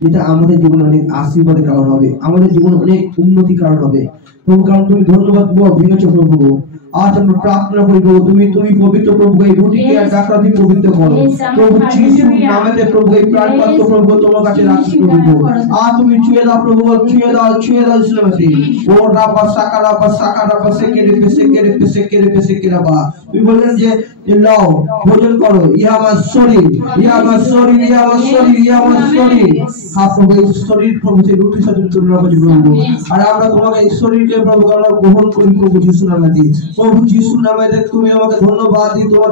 যেটা আমাদের জীবনে অনেক আশীর্বাদের কারণ হবে, আমাদের জীবনে অনেক উন্নতি কারণ হবে প্রভু। কারণ তুমি ধন্যবাদ ভেঙেছো প্রভু। আজ আমরা প্রার্থনা করি প্রভু, তুমি পবিত্র প্রভু, এই রুটিকে আর ডাকরা তুমি পবিত্র করো প্রভু যিশুর নামেতে প্রভু। এই প্রাণপাত্র প্রভু তোমার কাছে রাখছি প্রভু। আজ তুমি ছুঁয়ে দাও প্রভু, ছুঁয়ে দাও ইসলামতে। ও রাবা সাকারা সেকেরে বা তুমি বললেন যে লাও ভোজন করো, ইহা আমার শরীর, ইহা আমার শরীর, ইহা আমার শরীর, ইহা আমার শরীর। হ্যাঁ প্রভু, এই শরীর প্রভু সেই রুটির সাথে তুলনা করছি প্রভু। আর আমরা তোমাকে এই শরীরকে প্রভু আমরা গ্রহণ করি প্রভু যিশুর নামে। প্রভু যিশুর নামে তুমি আমাকে ধন্যবাদ দিই, তোমার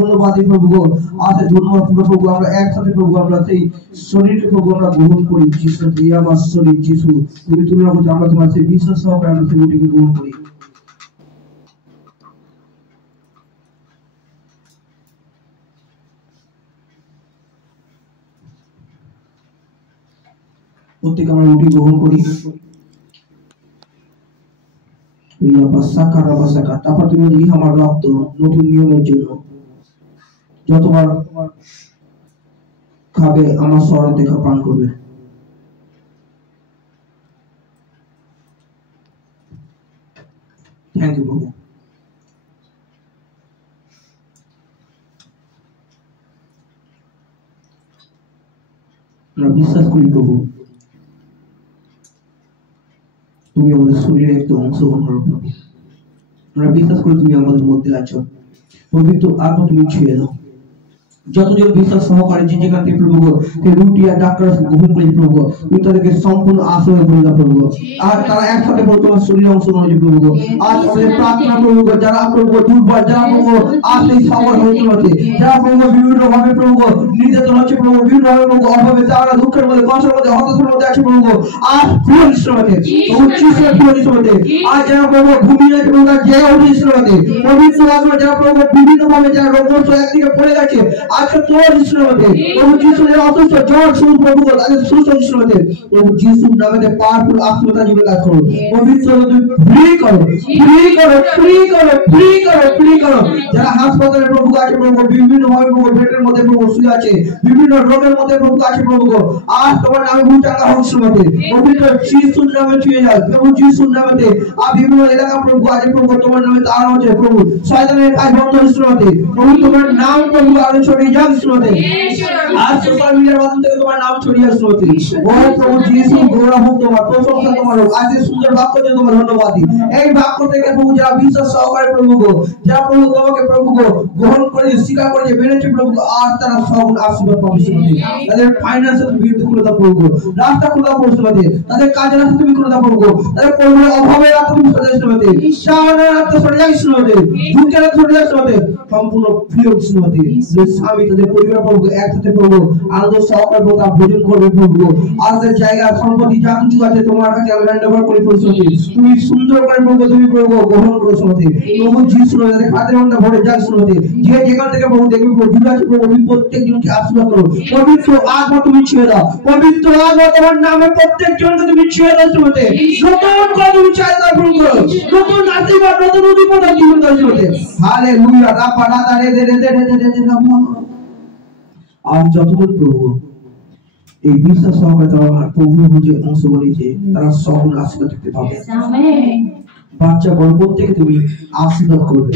ধন্যবাদ দিই প্রভু। আজ ধন্যবাদ প্রভু, আমরা একসাথে প্রভু আমরা সেই শরীরকে প্রভু আমরা গ্রহণ করি যিশু। ইহা আমার শরীর যিশু তুমি তুলনা করছো, আমরা তোমার সেই বিশ্বাস সহকারে আমরা সেই রুটিকে গ্রহণ করি। প্রত্যেক আমরা রুটি গ্রহণ করি। তারপর তুমি ইহা আমার রক্ত নতুন নিয়মের জন্য, যতবার খাবে আমার স্মরণ দেখা পান করবে। থ্যাংক ইউ প্রভু। আমরা বিশ্বাস করি প্রভু তুমি আমাদের শরীরে একটা অংশগ্রহণ করো প্রভু। আমরা বিশ্বাস করি তুমি আমাদের মধ্যে আছো। পবিত্র আত্মা তুমি ছুঁয়ে দাও যতজন বিশ্বাস সহকারে যে যেখান থেকে প্রভু রুটি আর ডাক্তার গ্রহণ করে প্রভু, তুমি তাদেরকে সম্পূর্ণ আশ্রয় করে দাও প্রভু। আর তারা একসাথে প্রভু তোমার শরীরে অংশগ্রহণ হয়েছে প্রভু। আজ আমাদের প্রার্থনা প্রভু, যারা প্রভু দুর্বল, যারা প্রভু আজ এই সবর হয়েছে, যারা প্রভু বিভিন্ন ভাবে প্রভু নির্যাতন হচ্ছে প্রভু, বিভিন্ন ভাবে প্রভু অভাবে তারা দুঃখের মধ্যে, কষ্টের মধ্যে, হতাশার মধ্যে আছে প্রভু। আজ প্রিয় ইসলামতে প্রভু যিশুর প্রিয় ইসলামতে আজ যারা প্রভু ঘুমিয়ে আছে প্রভু, যে ইসলামতে পবিত্র আত্মা যারা প্রভু বিভিন্ন ভাবে যারা রোগগ্রস্ত একদিকে পড়ে গেছে, আজকে তোর ইসলামতে প্রভু যিশুর অসুস্থ জ্বর শুরু প্রভু তাদের সুস্থ ইসলামতে প্রভু যিশুর নামে পাওয়ারফুল আত্মতা জীবনে কাজ করো। পবিত্র তুমি ফ্রি করো, ফ্রি করো, ফ্রি করো, ফ্রি করো, ফ্রি করো। যারা হাসপাতালে প্রভু আছে প্রভু বিভিন্ন ভাবে প্রভু পেটের মধ্যে প্রভু শুয়ে আছে, বিভিন্ন রোগের মধ্যে প্রভু আছে প্রভু, আজ তোমার নামে মুটাকা হোক ইসলামতে পবিত্র যিশুর নামে ছুঁয়ে যাও প্রভু যিশুর নামে। আর বিভিন্ন এলাকা প্রভু আছে প্রভু তোমার নামে তারা হচ্ছে প্রভু শয়তানের কাজ বন্ধ ইসলামতে প্রভু তোমার নাম প্রভু আরো ছড়িয়ে যাও ইসলামতে। আজ সোশ্যাল মিডিয়ার মাধ্যম থেকে তোমার নাম ছড়িয়ে ইসলামতে। ও প্রভু যিশু গৌরব হোক তোমার, প্রশংসা তোমার হোক। আজ এই সুন্দর বাক্য দিয়ে তোমার ধন্যবাদ দিই। এই বাক্য থেকে প্রভু যারা বিশ্বাস সহকারে প্রভু যারা প্রভু তোমাকে প্রভু গ্রহণ করে স্বীকার করে মেনেছে প্রভু, আর তারা সব আশীর্বাদ পাবে ইসলামতে। তাদের ফাইন্যান্সে তুমি বৃদ্ধি করে দাও প্রভু, রাস্তা খুলে দাও ইসলামতে। তাদের কাজের রাস্তা তুমি করে দাও প্রভু, তাদের পরিবারের অভাবের রাস্তা তুমি সরে ইসলামতে, শাওনের রাস্তা সরে যাও ইসলামতে, দুঃখের রাস্তা সরে যাও ইসলামতে। সম্পূর্ণ প্রিয় ইসলামতে স্বামী তাদের পরিবার প্রভু একসাথে প্রভু আনন্দ সহকারে প্রভু ভোজন করবে প্রভু। আজকের জায়গা সম্পত্তি যা কিছু আছে তোমার কাছে আমি হ্যান্ড ওভার করি প্রভু। তুমি সুন্দর করে প্রভু তুমি প্রভু গ্রহণ করো ইসলামতে। প্রভু যিশু তাদের হাতের মধ্যে ভরে যাক ইসলামতে। যে যেখান থেকে প্রভু দেখবে প্রভু জুড়ে আছে প্রভু তুমি প্রত্যেকজনকে আশীর্বাদ করো। পবিত্র আত্মা তুমি ছুঁয়ে দাও, পবিত্র আত্মা তোমার নামে প্রত্যেকজনকে তুমি ছুঁয়ে দাও ইসলামতে। নতুন করে তুমি চাই দাও প্রভু, নতুন আশীর্বাদ, নতুন উদ্দীপনা জীবন দাও ইসলামতে। হালেলুয়া। রাপা রাতা রে রে রে রে রে রে রাপা। আর যতজন প্রভু এই বিশ্বাস সহকারে তারা প্রভু বুঝে অংশগ্রহণ নিয়েছে, তারা সকল আশীর্বাদ দেখতে পাবে। বাচ্চা বড় প্রত্যেকে তুমি আশীর্বাদ করবে।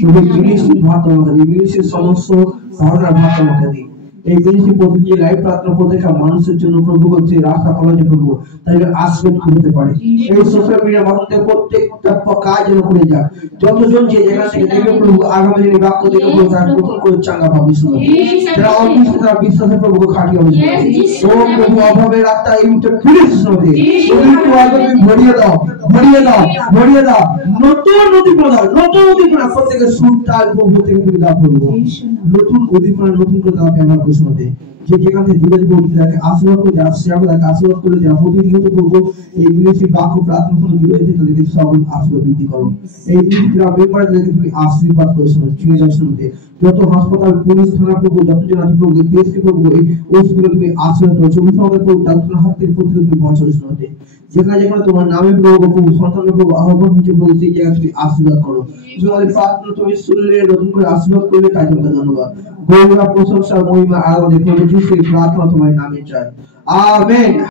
শুধু জিনিসের ভাত আমাকে দিই, জিনিসের সমস্ত ধারণার ভাত আমাকে দিই। এই জিনিসটি প্রতিদিন লাইভ প্রার্থনা প্রত্যেকটা মানুষের জন্য প্রভু হচ্ছে রাস্তা খোলা যে প্রভু তাদের আশীর্বাদ করতে পারে। এই সোশ্যাল মিডিয়ার মাধ্যমে প্রত্যেকটা কাজ যেন করে যাক। যতজন যে জায়গা থেকে দেখবে প্রভু আগামী দিনে বাক্য দেখে প্রভু তারা নতুন করে চাঙ্গা পাবে। যারা অবিশ্বাস তারা বিশ্বাসের প্রভুকে খাটিয়ে হবে। ও প্রভু অভাবের রাস্তা এই মুহূর্তে ফিরে এসেছে, পবিত্র আত্মা তুমি ভরিয়ে দাও, ভরিয়ে দাও, ভরিয়ে দাও। নতুন উদ্দীপনা দাও, নতুন উদ্দীপনা প্রত্যেকের সুরটাল প্রভু থেকে তুমি দাও প্রভু। নতুন উদ্দীপনা নতুন করে দাও আমার প্রশ্নতে। যে যেখান থেকে দূরে দূরে তাকে আশীর্বাদ করে যারা সেবা তাকে আশীর্বাদ করে যারা প্রতিনিয়ত করবো এই বিদেশি বাক্য প্রার্থনা সঙ্গে জুড়ে আছে তাদেরকে সকল আশীর্বাদ বৃদ্ধি করো। এই বিদেশিরা ব্যাপারে তাদেরকে তুমি আশীর্বাদ করে ছুঁয়ে যাওয়ার শুনতে যত হাসপাতাল পুলিশ থানা প্রভু যতজন আছে প্রভু দেশকে প্রভু এই ওষুধগুলো তুমি আশীর্বাদ করো। চব্বিশ ঘন্টা প্রভু তাদের হাত থেকে প্রতিদিন তুমি বাঁচাও শুনতে। যেখানে যেখানে তোমার নামে প্রভু সন্তানের প্রভু আহ্বান হচ্ছে প্রভু সেই জায়গায় তুমি আশীর্বাদ করো। তুমি আমাদের প্রার্থনা তুমি শুনলে নতুন করে আশীর্বাদ করলে তাই তোমাকে ধন্যবাদ। গৌরব প্রশংসা মহিমা আরাধনা প্রভু যিশু প্রার্থনা তোমার নামে চাই। আমেন।